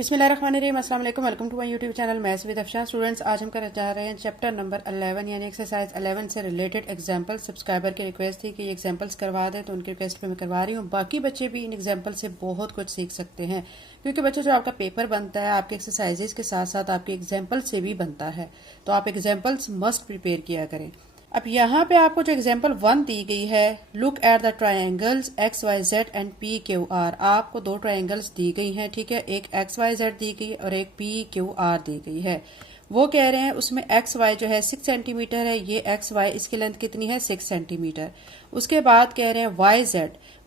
बिस्मिल्लाहिर्रहमानिर्रहीम, अस्सलाम वालेकुम, welcome to my YouTube channel maths with Afshan. Students, आज हम करने जा रहे हैं चैप्टर नंबर 11 यानी एक्सरसाइज 11 से रिलेटेड एग्जांपल। सब्सक्राइबर की रिक्वेस्ट थी कि ये एग्जांपल्स करवा दें, तो उनकी रिक्वेस्ट पे मैं करवा रही हूँ। बाकी बच्चे भी इन एग्जांपल से बहुत कुछ सीख सकते हैं, क्योंकि बच्चों जो आपका पेपर बनता है आपके एक्सरसाइजेज के साथ साथ आपके एग्जाम्पल से भी बनता है, तो आप एग्जाम्पल्स मस्ट प्रिपेयर किया करें। अब यहाँ पे आपको जो एग्जाम्पल 1 दी गई है, look at the triangles X Y Z and P Q R. आपको दो ट्राइंगल्स दी गई हैं, ठीक है, एक एक्स वाई जेड दी गई और एक पी क्यू आर दी गई है। वो कह रहे हैं उसमें एक्स वाई जो है 6 सेंटीमीटर है, ये एक्स वाई इसकी लेंथ कितनी है 6 सेंटीमीटर। उसके बाद कह रहे हैं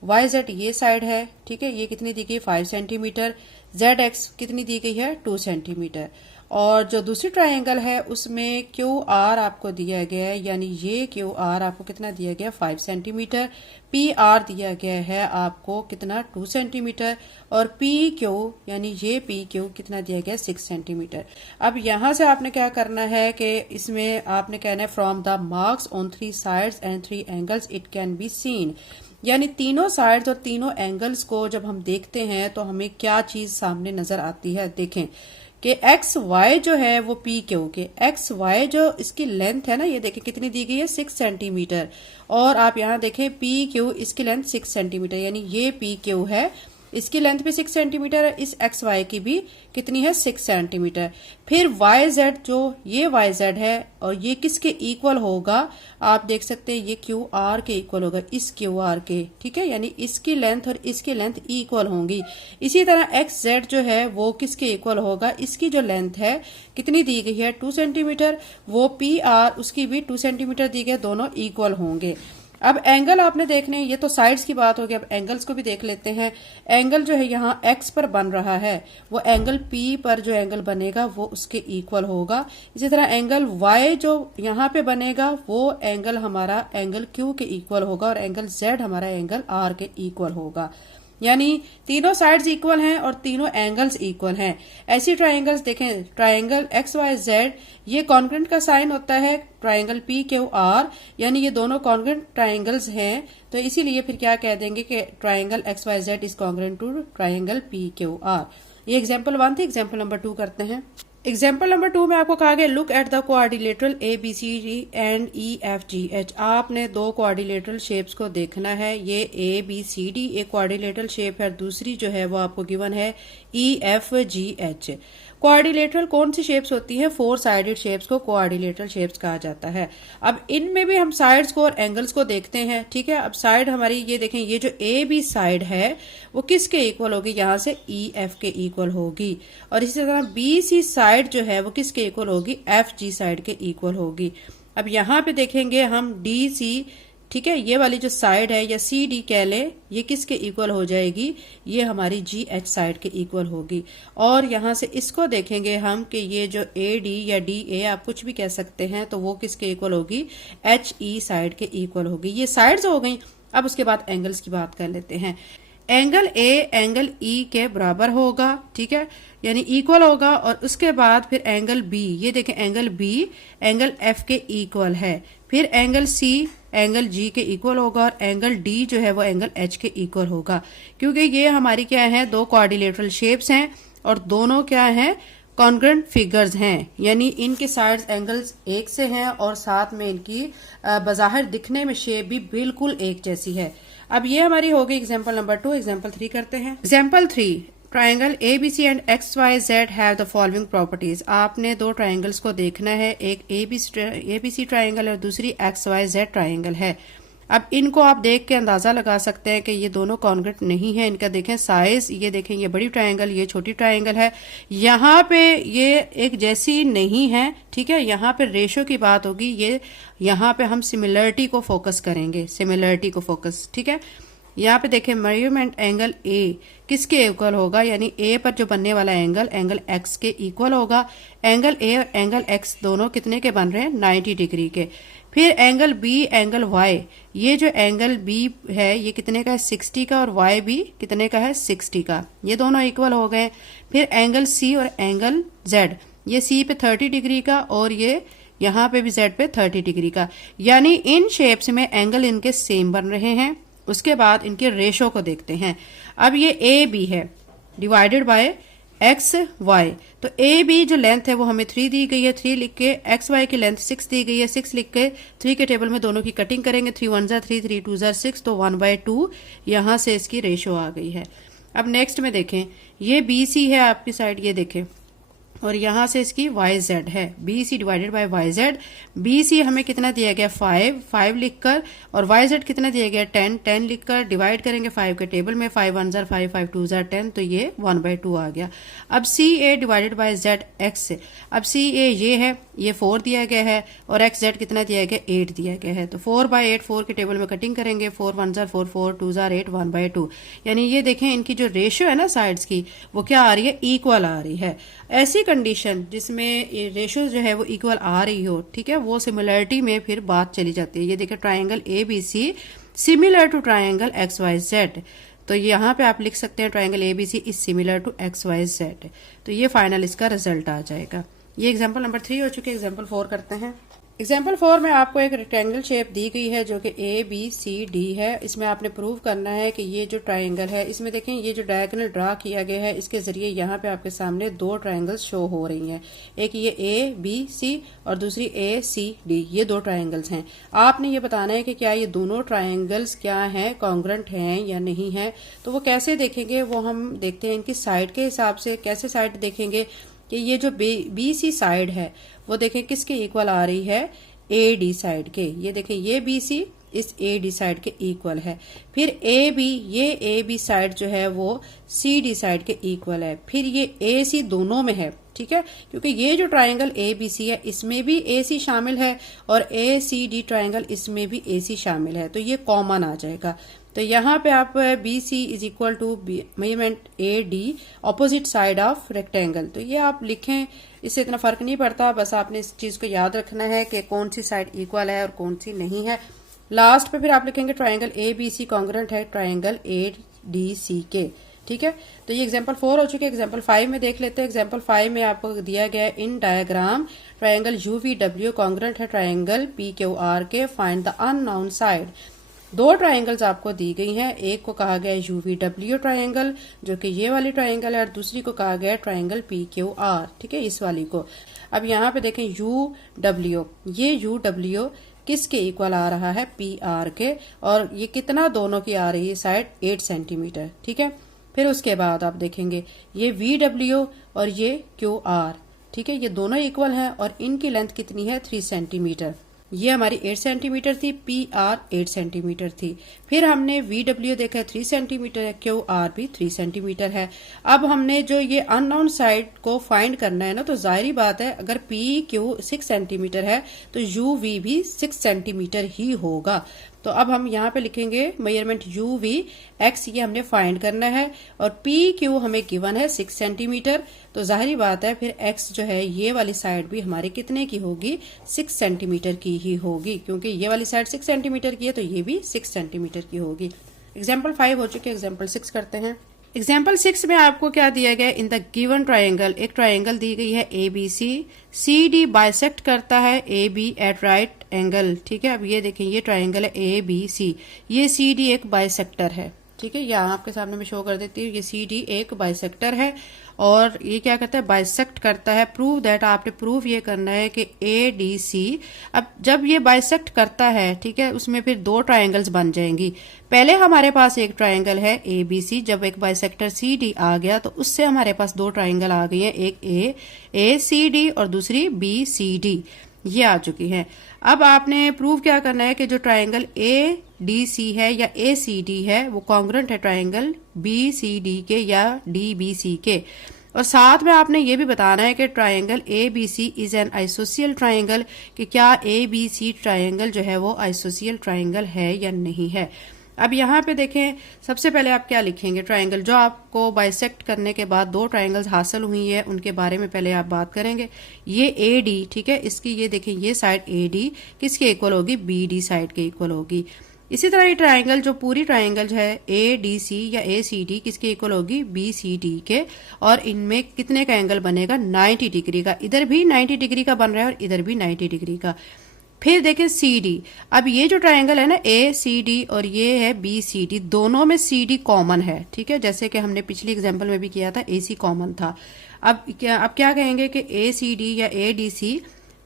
वाई जेड ये साइड है, ठीक है, ये कितनी दी गई 5 सेंटीमीटर। जेड एक्स कितनी दी गई है 2 सेंटीमीटर। और जो दूसरी ट्रायंगल है उसमें क्यू आर आपको दिया गया है, यानी ये क्यू आर आपको कितना दिया गया 5 सेंटीमीटर। पी आर दिया गया है आपको कितना 2 सेंटीमीटर। और पी क्यू यानी ये पी क्यू कितना दिया गया 6 सेंटीमीटर। अब यहां से आपने क्या करना है कि इसमें आपने कहना है from the marks on 3 sides and 3 angles it can be seen, यानी तीनों साइड्स और तीनों एंगल्स को जब हम देखते हैं तो हमें क्या चीज सामने नजर आती है। देखें कि एक्स वाई जो है वो पी क्यू के, एक्स वाई जो इसकी लेंथ है ना, ये देखें कितनी दी गई है 6 सेंटीमीटर। और आप यहाँ देखें पी क्यू इसकी लेंथ 6 सेंटीमीटर, यानी ये पी क्यू है, इसकी लेंथ भी 6 सेंटीमीटर है, इस एक्स वाई की भी कितनी है 6 सेंटीमीटर। फिर वाई जेड जो ये वाई जेड है और ये किसके इक्वल होगा, आप देख सकते हैं ये क्यू आर के इक्वल होगा, इस क्यू आर के, ठीक है, यानी इसकी लेंथ और इसकी लेंथ इक्वल होंगी। इसी तरह एक्स जेड जो है वो किसके इक्वल होगा, इसकी जो लेंथ है कितनी दी गई है 2 सेंटीमीटर, वो पी आर उसकी भी 2 सेंटीमीटर दी गई, दोनों इक्वल होंगे। अब एंगल आपने देखने, ये तो साइड्स की बात होगी, अब एंगल्स को भी देख लेते हैं। एंगल जो है यहाँ एक्स पर बन रहा है, वो एंगल पी पर जो एंगल बनेगा वो उसके इक्वल होगा। इसी तरह एंगल वाई जो यहाँ पे बनेगा वो एंगल हमारा एंगल क्यू के इक्वल होगा, और एंगल जेड हमारा एंगल आर के इक्वल होगा। यानी तीनों साइड्स इक्वल हैं और तीनों एंगल्स इक्वल हैं। ऐसी ट्रायंगल्स देखें, ट्रायंगल एक्स वाई जेड ये कॉन्ग्रुएंट का साइन होता है ट्रायंगल पी क्यू आर, यानी ये दोनों कॉन्ग्रुएंट ट्रायंगल्स हैं, तो इसीलिए फिर क्या कह देंगे कि triangle X Y Z is congruent to triangle P Q R. ये एग्जाम्पल 1 थी। एग्जाम्पल नंबर 2 करते हैं। एग्जाम्पल नंबर 2 में आपको कहा गया look at the quadrilateral A B C D and E F G H. आपने दो कोऑर्डिनेटरल शेप्स को देखना है। ये ए बी सी डी एक कोऑर्डिनेटरल शेप है, दूसरी जो है वो आपको गिवन है ई एफ जी एच। कोऑर्डिनेटरल कौन सी शेप्स होती है, 4 साइडेड शेप्स को कोऑर्डिनेटरल शेप्स कहा जाता है। अब इनमें भी हम साइड्स को और एंगल्स को देखते हैं, ठीक है। अब साइड हमारी ये देखें, ये जो ए बी साइड है वो किसके इक्वल होगी, यहाँ से ई एफ के इक्वल होगी। और इसी तरह बी सी साइड जो है वो किसके इक्वल होगी, एफ जी साइड के इक्वल होगी। अब यहाँ पे देखेंगे हम डी सी, ठीक है, ये वाली जो साइड है या सी डी कह ले, ये किसके इक्वल हो जाएगी, ये हमारी जी एच साइड के इक्वल होगी। और यहाँ से इसको देखेंगे हम कि ये जो ए डी या डी ए आप कुछ भी कह सकते हैं, तो वो किसके इक्वल होगी, एच ई साइड के इक्वल होगी। ये साइड्स हो गई। अब उसके बाद एंगल्स की बात कर लेते हैं। एंगल ए एंगल ई के बराबर होगा, ठीक है, यानी इक्वल होगा। और उसके बाद फिर एंगल बी, ये देखें एंगल बी एंगल एफ के इक्वल है। फिर एंगल सी एंगल जी के इक्वल होगा, और एंगल डी जो है वो एंगल एच के इक्वल होगा, क्योंकि ये हमारी क्या है, दो कोऑर्डिनेटरल शेप्स हैं और दोनों क्या हैं, कॉन्ग्रुएंट फिगर्स हैं, यानी इनके साइड्स एंगल्स एक से हैं और साथ में इनकी बज़ाहिर दिखने में शेप भी बिल्कुल एक जैसी है। अब ये हमारी हो गई एग्जाम्पल नंबर 2। एग्जाम्पल 3 करते हैं। Example 3, triangle A B C and X Y Z have the following properties. आपने दो ट्राइंगल्स को देखना है, एक ए बी सी ट्राइंगल और दूसरी एक्स वाई जेड ट्राइंगल है। अब इनको आप देख के अंदाजा लगा सकते हैं कि ये दोनों कॉन्ग्रुएंट नहीं है। इनका देखें साइज, ये देखें ये बड़ी ट्राइंगल ये छोटी ट्राइंगल है, यहाँ पे ये एक जैसी नहीं है, ठीक है। यहाँ पे रेशो की बात होगी, ये यहाँ पे हम सिमिलरिटी को फोकस करेंगे, सिमिलरिटी को फोकस, ठीक है। यहाँ पे देखें मेजरमेंट एंगल ए किसके इक्वल होगा, यानी ए पर जो बनने वाला एंगल एंगल एक्स के इक्वल होगा। एंगल ए और एंगल एक्स दोनों कितने के बन रहे हैं, 90 डिग्री के। फिर एंगल बी एंगल वाई, ये जो एंगल बी है ये कितने का है 60 का, और वाई भी कितने का है 60 का, ये दोनों इक्वल हो गए। फिर एंगल सी और एंगल जेड, ये सी पे 30 डिग्री का और ये यहाँ पे भी जेड पे 30 डिग्री का, यानी इन शेप्स में एंगल इनके सेम बन रहे हैं। उसके बाद इनके रेशो को देखते हैं। अब ये ए बी है डिवाइडेड बाय एक्स वाई। तो ए बी जो लेंथ है वो हमें 3 दी गई है, 3 लिख के एक्स वाई की लेंथ 6 दी गई है, 6 लिख के 3 के टेबल में दोनों की कटिंग करेंगे, 3 1 ज़ा 3, 3 2 ज़ा 6, तो 1/2 यहाँ से इसकी रेशो आ गई है। अब नेक्स्ट में देखें, ये बी सी है आपकी साइड, ये देखें, और यहाँ से इसकी वाई जेड है, B C divided by Y Z. B C हमें कितना दिया गया 5, 5 लिखकर, और वाई जेड कितना दिया गया 10, 10 लिखकर डिवाइड करेंगे 5 के टेबल में, 5 1 ज़ा 5, 5 2 ज़ा 10, तो ये 1/2 आ गया। अब सी ए डिवाइडेड बाय जेड एक्स से, अब सी ए ये है, ये 4 दिया गया है, और एक्स जेड कितना दिया गया 8 दिया गया है, तो 4/8, 4 के टेबल में कटिंग करेंगे, 4 1 ज़ा 4, 4 2 ज़ा 8, 1/2। यानी ये देखें इनकी जो रेशियो है ना साइड्स की, वो क्या आ रही है, इक्वल आ रही है। ऐसी कंडीशन जिसमें रेशियो जो है वो इक्वल आ रही हो, ठीक है, वो सिमिलरिटी में फिर बात चली जाती है। ये देखिए triangle A B C similar to triangle X Y Z, तो यहाँ पे आप लिख सकते हैं triangle A B C is similar to X Y Z, तो ये फाइनल इसका रिजल्ट आ जाएगा। ये एग्जाम्पल नंबर 3 हो चुके, एग्जाम्पल 4 करते हैं। एग्जाम्पल 4 में आपको एक रेक्टेंगल शेप दी गई है जो कि ए बी सी डी है। इसमें आपने प्रूव करना है कि ये जो ट्राइंगल है, इसमें देखें ये जो डायगोनल ड्रा किया गया है, इसके जरिए यहाँ पे आपके सामने 2 ट्राइंगल्स शो हो रही हैं। एक ये ए बी सी और दूसरी ए सी डी, ये 2 ट्राइंगल्स हैं। आपने ये बताना है कि क्या ये दोनों ट्राइंगल्स क्या हैं, कॉन्ग्रुएंट हैं या नहीं है। तो वो कैसे देखेंगे, वो हम देखते हैं इनकी साइड के हिसाब से। कैसे साइड देखेंगे कि ये जो बी सी साइड है वो देखें किसके इक्वल आ रही है, ए डी साइड के। ये देखें ये बी सी इस ए डी साइड के इक्वल है। फिर ए बी, ये ए बी साइड जो है वो सी डी साइड के इक्वल है। फिर ये ए सी दोनों में है, ठीक है, क्योंकि ये जो ट्राइंगल ए बी सी है इसमें भी ए सी शामिल है और ए सी डी ट्राइंगल इसमें भी ए सी शामिल है, तो ये कॉमन आ जाएगा। तो यहाँ पे आप B C is equal to measurement A D opposite side of rectangle, तो ये आप लिखें, इससे इतना फर्क नहीं पड़ता, बस आपने इस चीज को याद रखना है कि कौन सी साइड इक्वल है और कौन सी नहीं है। लास्ट पे फिर आप लिखेंगे triangle A B C congruent है ट्राइंगल ए डी सी के, ठीक है। तो ये एग्जांपल 4 हो चुके हैं। एग्जांपल 5 में देख लेते हैं। एग्जांपल 5 में आपको दिया गया है in diagram triangle you V W congruent है ट्राइंगल पी क्यू आर के, find the unknown side. 2 triangles आपको दी गई हैं, एक को कहा गया है यू वी डब्ल्यू ट्राइंगल जो कि ये वाली ट्राइंगल है, और दूसरी को कहा गया है ट्राइंगल पी क्यू आर, ठीक है, इस वाली को। अब यहाँ पे देखें यू डब्ल्यू, ये यू डब्ल्यू किसके इक्वल आ रहा है, पी आर के, और ये कितना दोनों की आ रही है साइड 8 सेंटीमीटर, ठीक है। फिर उसके बाद आप देखेंगे ये वी डब्ल्यू और ये क्यू आर, ठीक है, ये दोनों इक्वल हैं और इनकी लेंथ कितनी है 3 सेंटीमीटर। ये हमारी 8 सेंटीमीटर थी, पी आर 8 सेंटीमीटर थी। फिर हमने वी डब्ल्यू देखा 3 सेंटीमीटर है, क्यू आर भी 3 सेंटीमीटर है। अब हमने जो ये अननोन साइड को फाइंड करना है ना, तो जाहिर बात है अगर पी क्यू 6 सेंटीमीटर है तो यू वी भी 6 सेंटीमीटर ही होगा। तो अब हम यहाँ पे लिखेंगे मेजरमेंट यू वी एक्स, ये हमने फाइंड करना है, और पी क्यू हमें गिवन है 6 सेंटीमीटर, तो जाहिर बात है फिर एक्स जो है ये वाली साइड भी हमारी कितने की होगी, 6 सेंटीमीटर की ही होगी, क्योंकि ये वाली साइड 6 सेंटीमीटर की है तो ये भी 6 सेंटीमीटर की होगी। एग्जाम्पल 5 हो चुके, एग्जाम्पल 6 करते हैं। एग्जाम्पल 6 में आपको क्या दिया गया, इन द गिवन ट्राइंगल, एक ट्राइंगल दी गई है A B C D bisect करता है A B at right angle, ठीक है। अब ये देखें ये ट्राइंगल है ए बी सी, ये सी डी एक बाइसेक्टर है, ठीक है, यहाँ आपके सामने मैं शो कर देती हूँ, ये सी डी एक बाइसेक्टर है और ये क्या करता है, बाइसेक्ट करता है। प्रूव दैट, आपने प्रूव ये करना है कि ए डी सी, अब जब ये बाइसेक्ट करता है, ठीक है, उसमें फिर 2 ट्राइंगल्स बन जाएंगी। पहले हमारे पास एक ट्राइंगल है ए बी सी, जब एक बाइसेक्टर सी डी आ गया तो उससे हमारे पास 2 ट्राइंगल आ गई है, एक ए सी डी और दूसरी बी सी डी, ये आ चुकी है। अब आपने प्रूव क्या करना है कि जो ट्राइंगल ए डी सी है या ए सी डी है वो कॉन्ग्रुएंट है ट्राइंगल बी सी डी के या डी बी सी के, और साथ में आपने ये भी बताना है कि triangle A B C is an isosceles triangle, कि क्या ए बी सी ट्राइंगल जो है वो आइसोसियल ट्राइंगल है या नहीं है। अब यहाँ पे देखें, सबसे पहले आप क्या लिखेंगे, ट्राइंगल जो आपको बाइसेक्ट करने के बाद 2 ट्राइंगल्स हासिल हुई है उनके बारे में पहले आप बात करेंगे। ये ए डी, ठीक है, इसकी ये देखें ये साइड ए डी किसके इक्वल होगी, बी डी साइड के इक्वल होगी। इसी तरह ये ट्राइंगल जो पूरी ट्राइंगल है ए डी सी या ए सी डी किसके इक्वल होगी, बी सी डी के, और इनमें कितने का एंगल बनेगा, 90 डिग्री का। इधर भी 90 डिग्री का बन रहा है और इधर भी 90 डिग्री का। फिर देखें सी डी। अब ये जो ट्रायंगल है ना ए सी डी और ये है बी सी डी, दोनों में सी डी कॉमन है, ठीक है, जैसे कि हमने पिछली एग्जांपल में भी किया था ए सी कॉमन था। अब क्या कहेंगे कि ए सी डी या ए डी सी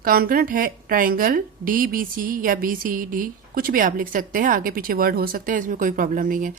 कॉन्ग्रुएंट है ट्रायंगल डी बी सी या बी सी डी, कुछ भी आप लिख सकते हैं, आगे पीछे वर्ड हो सकते हैं, इसमें कोई प्रॉब्लम नहीं है।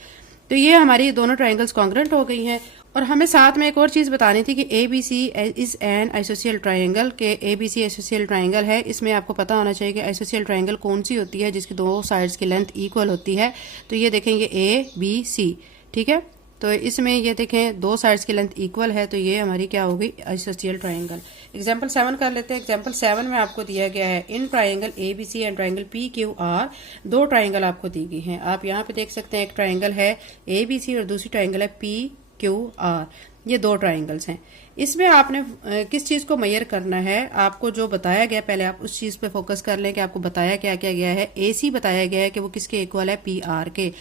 तो ये हमारी दोनों ट्रायंगल्स कॉन्ग्रुएंट हो गई हैं। और हमें साथ में एक और चीज बतानी थी कि A B C is an isosceles triangle, के ए बी सी आइसोसियल ट्रायंगल है। इसमें आपको पता होना चाहिए कि आइसोसियल ट्रायंगल कौन सी होती है जिसकी दो साइड्स की लेंथ इक्वल होती है। तो ये देखें ये ए बी सी, ठीक है, तो इसमें ये देखें दो साइड्स की लेंथ इक्वल है, तो ये हमारी क्या होगी आइसोसियल ट्रायंगल। एग्जाम्पल 7 कर लेते हैं। एग्जाम्पल 7 में आपको दिया गया है in triangle A B C and triangle P Q R, दो ट्रायंगल आपको दी गई हैं। आप यहाँ पे देख सकते हैं एक ट्रायंगल है ए बी सी और दूसरी ट्रायंगल है पी क्यू आर, ये दो ट्रायंगल्स हैं। इसमें आपने किस चीज को मेजर करना है, आपको जो बताया गया पहले आप उस चीज पे फोकस कर लें कि आपको बताया क्या क्या गया है। ए सी बताया गया है कि वो किसके इक्वल है, पी आर के,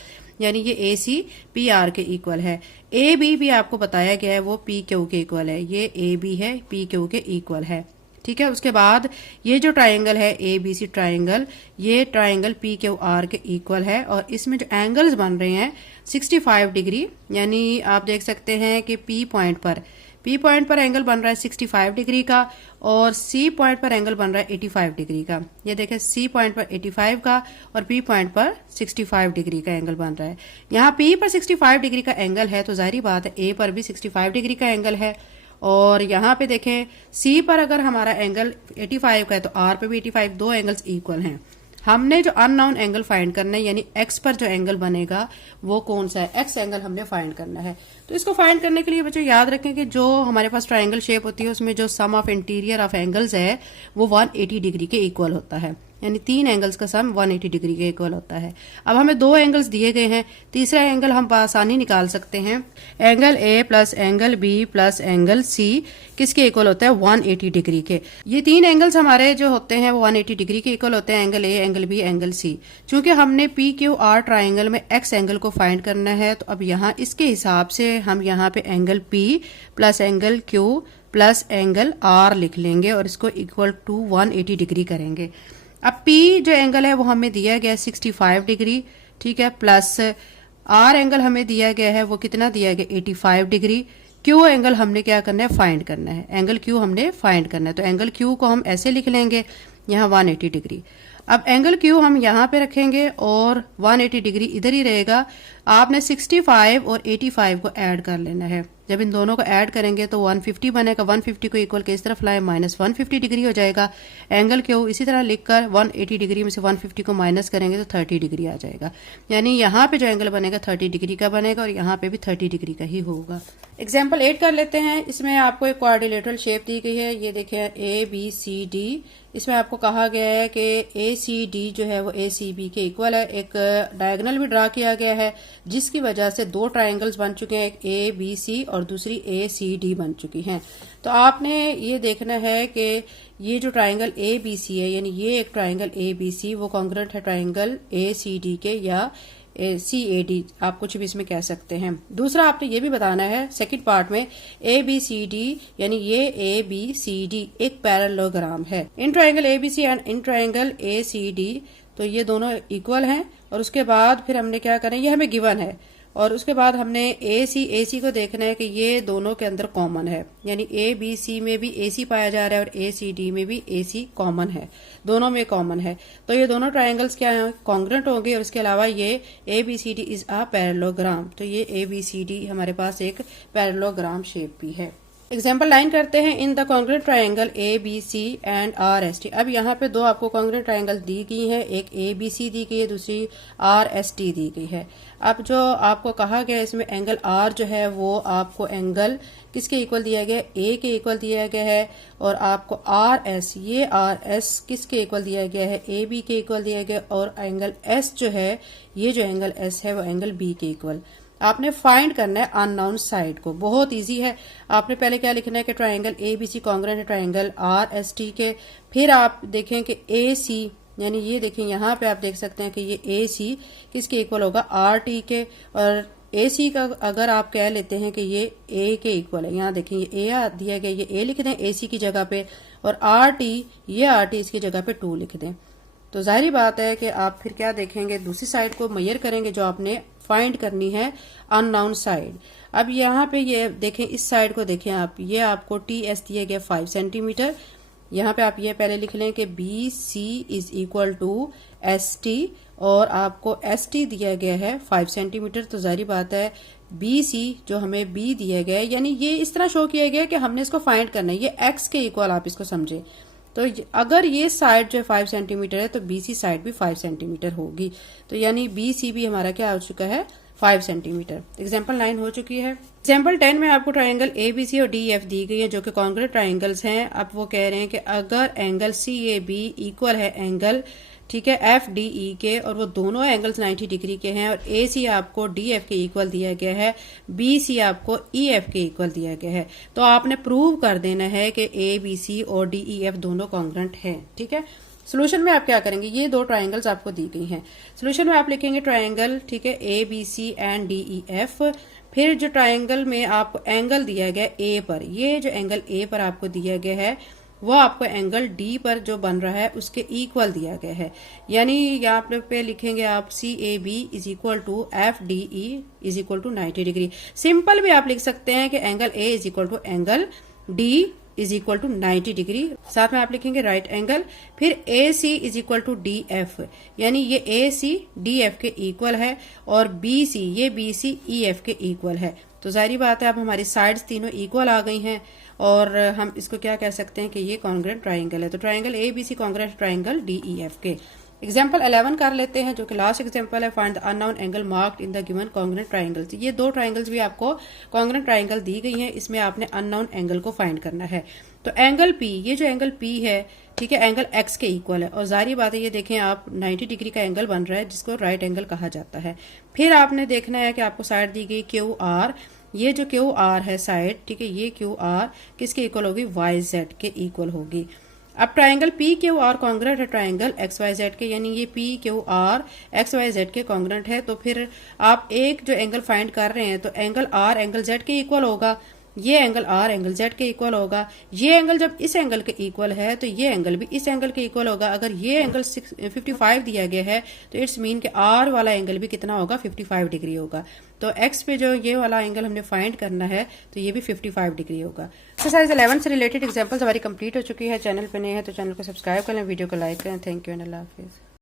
यानी ये ए सी पी आर के इक्वल है। ए बी भी आपको बताया गया है वो पी क्यू के इक्वल है, ये ए बी है पी क्यू के इक्वल है, ठीक है। उसके बाद ये जो ट्रायंगल है ए बी सी ट्रायंगल, ये ट्रायंगल पी क्यू आर के इक्वल है और इसमें जो एंगल्स बन रहे हैं 65 डिग्री, यानी आप देख सकते हैं कि पी पॉइंट पर एंगल बन रहा है 65 डिग्री का और सी पॉइंट पर एंगल बन रहा है 85 डिग्री का। ये देखें सी पॉइंट पर 85 का और पी पॉइंट पर 65 डिग्री का एंगल बन रहा है। यहाँ पी पर 65 डिग्री का एंगल है तो जाहिर बात है ए पर भी 65 डिग्री का एंगल है। और यहाँ पे देखें सी पर अगर हमारा एंगल 85 का है तो आर पे भी 85, दो एंगल्स इक्वल हैं। हमने जो अननोन एंगल फाइंड करना है, यानी एक्स पर जो एंगल बनेगा वो कौन सा है, एक्स एंगल हमने फाइंड करना है। तो इसको फाइंड करने के लिए बच्चों याद रखें कि जो हमारे पास ट्रायंगल शेप होती है उसमें जो सम ऑफ इंटीरियर ऑफ एंगल्स है वो 180 डिग्री के इक्वल होता है, यानी तीन एंगल्स का सम 180 डिग्री के इक्वल होता है। अब हमें दो एंगल्स दिए गए हैं, तीसरा एंगल हम आसानी निकाल सकते हैं। Angle A plus angle B plus angle C किसके इक्वल होता है, 180 डिग्री के। ये तीन एंगल्स हमारे जो होते हैं वो 180 डिग्री के इक्वल होते हैं, angle A, angle B, angle C. चूंकि हमने पी क्यू आर ट्राइंगल में एक्स एंगल को फाइंड करना है तो अब यहाँ इसके हिसाब से हम यहाँ पे angle P plus angle Q plus angle R लिख लेंगे और इसको इक्वल टू 180 डिग्री करेंगे। अब P जो एंगल है वो हमें दिया गया है 65 डिग्री, ठीक है, प्लस R एंगल हमें दिया गया है वो कितना दिया गया 85 डिग्री। Q एंगल हमने क्या करना है, फाइंड करना है, एंगल Q हमने फाइंड करना है। तो एंगल Q को हम ऐसे लिख लेंगे यहाँ 180 डिग्री। अब एंगल Q हम यहाँ पे रखेंगे और 180 डिग्री इधर ही रहेगा। आपने 65 और 85 को ऐड कर लेना है। जब इन दोनों को ऐड करेंगे तो 150 बनेगा, 150 को इक्वल के इस तरफ लाए माइनस 150 डिग्री हो जाएगा। एंगल Q इसी तरह लिखकर 180 डिग्री में से 150 को माइनस करेंगे तो 30 डिग्री आ जाएगा। यानी यहाँ पे जो एंगल बनेगा 30 डिग्री का बनेगा और यहाँ पे भी 30 डिग्री का ही होगा। एग्जाम्पल 8 कर लेते हैं। इसमें आपको एक क्वाड्रिलेटरल शेप दी गई है, ये देखें ए बी सी डी। इसमें आपको कहा गया है कि ए सी डी जो है वो ए सी बी के इक्वल है। एक डायगोनल भी ड्रा किया गया है जिसकी वजह से दो ट्राइंगल्स बन चुके हैं, एक ए बी सी और दूसरी ए सी डी बन चुकी हैं। तो आपने ये देखना है कि ये जो ट्राइंगल ए बी सी है, यानी ये एक ट्राइंगल ए बी सी वो कॉन्ग्रुएंट है ट्राइंगल ए सी डी के या सी ए डी, आप कुछ भी इसमें कह सकते हैं। दूसरा आपने ये भी बताना है सेकंड पार्ट में ए बी सी डी, यानी ये ए बी सी डी एक पैरेललोग्राम है। In triangle A B C and in triangle A C D, तो ये दोनों इक्वल हैं। और उसके बाद फिर हमने क्या करना है, ये हमें गिवन है और उसके बाद हमने ए सी को देखना है कि ये दोनों के अंदर कॉमन है, यानी ए बी सी में भी ए सी पाया जा रहा है और ए सी डी में भी ए सी कॉमन है, दोनों में कॉमन है। तो ये दोनों ट्राइंगल्स क्या हैं, कॉन्ग्रुएंट होंगे। और इसके अलावा ये A B C D is a parallelogram, तो ये ए बी सी डी हमारे पास एक पैरेललोग्राम शेप भी है। एग्जाम्पल 9 करते हैं। In the congruent triangle A B C and R S T. अब यहाँ पे दो आपको कॉन्ग्रुएंट ट्राइंगल दी गई है, एक ए बी सी दी गई है, दूसरी आर एस टी दी गई है। अब जो आपको कहा गया इसमें एंगल आर जो है वो आपको एंगल किसके इक्वल दिया गया, ए के इक्वल दिया गया है। और आपको आर एस, ये आर एस किसके इक्वल दिया गया है, ए बी के इक्वल दिया गया। और एंगल एस जो है, ये जो एंगल एस है वो एंगल बी के इक्वल। आपने फाइंड करना है अननोन साइड को, बहुत इजी है। आपने पहले क्या लिखना है कि triangle A B C congruent है ट्राइंगल आर एस टी के। फिर आप देखें कि ए सी, यानी ये देखें यहाँ पे आप देख सकते हैं कि ये ए सी किसके इक्वल होगा, आर टी के। और ए सी का अगर आप कह लेते हैं कि ये ए के इक्वल है, यहाँ देखें ये ए दिया गया, ये ए लिख दें ए सी की जगह पे, और आर टी, ये आर टी इसकी जगह पे 2 लिख दें। तो जाहिर बात है कि आप फिर क्या देखेंगे, दूसरी साइड को मेजर करेंगे जो आपने फाइंड करनी है अननाउन साइड। अब यहाँ पे ये देखें, इस साइड को देखें आप, ये आपको टी एस दिया गया 5 सेंटीमीटर। यहाँ पे आप ये पहले लिख लें कि B C is equal to S T, और आपको एस टी दिया गया है 5 सेंटीमीटर। तो जाहिर बात है बी सी जो हमें बी दिया गया है, यानी ये इस तरह शो किया गया है कि हमने इसको फाइंड करना है, ये एक्स के इक्वल आप इसको समझे। तो अगर ये साइड जो 5 सेंटीमीटर है तो बी सी साइड भी 5 सेंटीमीटर होगी। तो यानी बी सी भी हमारा क्या हो चुका है, 5 सेंटीमीटर। एग्जाम्पल 9 हो चुकी है। एग्जाम्पल 10 में आपको ट्राइंगल ए बी सी और डी एफ दी गई है जो कि कॉन्ग्रुएंट ट्राइंगल्स हैं। अब वो कह रहे हैं कि अगर angle C A B equal है एंगल, ठीक है, एफ डी ई के, और वो दोनों एंगल्स 90 डिग्री के हैं, और ए सी आपको डी एफ के इक्वल दिया गया है, बी सी आपको ई एफ के इक्वल दिया गया है, तो आपने प्रूव कर देना है कि ए बी सी और डी ई एफ दोनों कॉन्ग्रुएंट हैं। ठीक है, सोल्यूशन में आप क्या करेंगे, ये दो ट्राइंगल्स आपको दी गई हैं। सोल्यूशन में आप लिखेंगे ट्राइंगल, ठीक है, A B C and D E F. फिर जो ट्राइंगल में आपको एंगल दिया गया ए पर, ये जो एंगल ए पर आपको दिया गया है वो आपको एंगल डी पर जो बन रहा है उसके इक्वल दिया गया है। यानी यहाँ पे लिखेंगे आप C A B is equal to F D E is equal to 90 degree. Simple भी आप लिख सकते हैं कि angle A is equal to angle D is equal to 90 degree. साथ में आप लिखेंगे राइट एंगल। फिर A C is equal to D F, यानी ये ए सी डी एफ के इक्वल है, और बी सी ये बी सी ई एफ के इक्वल है। तो जाहिर बात है अब हमारी साइड्स तीनों इक्वल आ गई हैं, और हम इसको क्या कह सकते हैं कि ये कॉन्ग्रुएंट ट्राइंगल है। तो triangle A B C congruent triangle D E F के। एग्जाम्पल 11 कर लेते हैं जो कि लास्ट एग्जाम्पल है। Find the unknown angle marked in the given congruent triangles. ये दो ट्राइंगल्स भी आपको कॉन्ग्रुएंट ट्राइंगल दी गई हैं, इसमें आपने अननोन एंगल को फाइंड करना है। तो एंगल पी, ये जो एंगल पी है, ठीक है, एंगल एक्स के इक्वल है, और जाहिर बात है ये देखें आप 90 डिग्री का एंगल बन रहा है जिसको राइट एंगल कहा जाता है। फिर आपने देखना है कि आपको साइड दी गई क्यू आर, ये जो क्यू आर है साइड, ठीक है, ये क्यू आर किसके इक्वल होगी, वाई जेड के इक्वल होगी। अब triangle P Q R congruent है ट्राइंगल एक्स वाई जेड के, यानी ये P Q R X Y Z के कॉन्ग्रुएंट है। तो फिर आप एक जो एंगल फाइंड कर रहे हैं तो एंगल आर एंगल जेड के इक्वल होगा, ये एंगल आर एंगल जेड के इक्वल होगा। ये एंगल जब इस एंगल के इक्वल है तो ये एंगल भी इस एंगल के इक्वल होगा। अगर ये एंगल 55 दिया गया है तो इट्स मीन कि आर वाला एंगल भी कितना होगा, 55 डिग्री होगा। तो एक्स पे जो ये वाला एंगल हमने फाइंड करना है तो ये भी 55 डिग्री होगा। एक्सरसाइज 11 से रिलेटेड एग्जांपल्स हमारी कंप्लीट हो चुकी है। चैनल पे नए हैं तो चैनल को सब्सक्राइब करें, वीडियो को लाइक करें। Thank you and Allah Hafiz.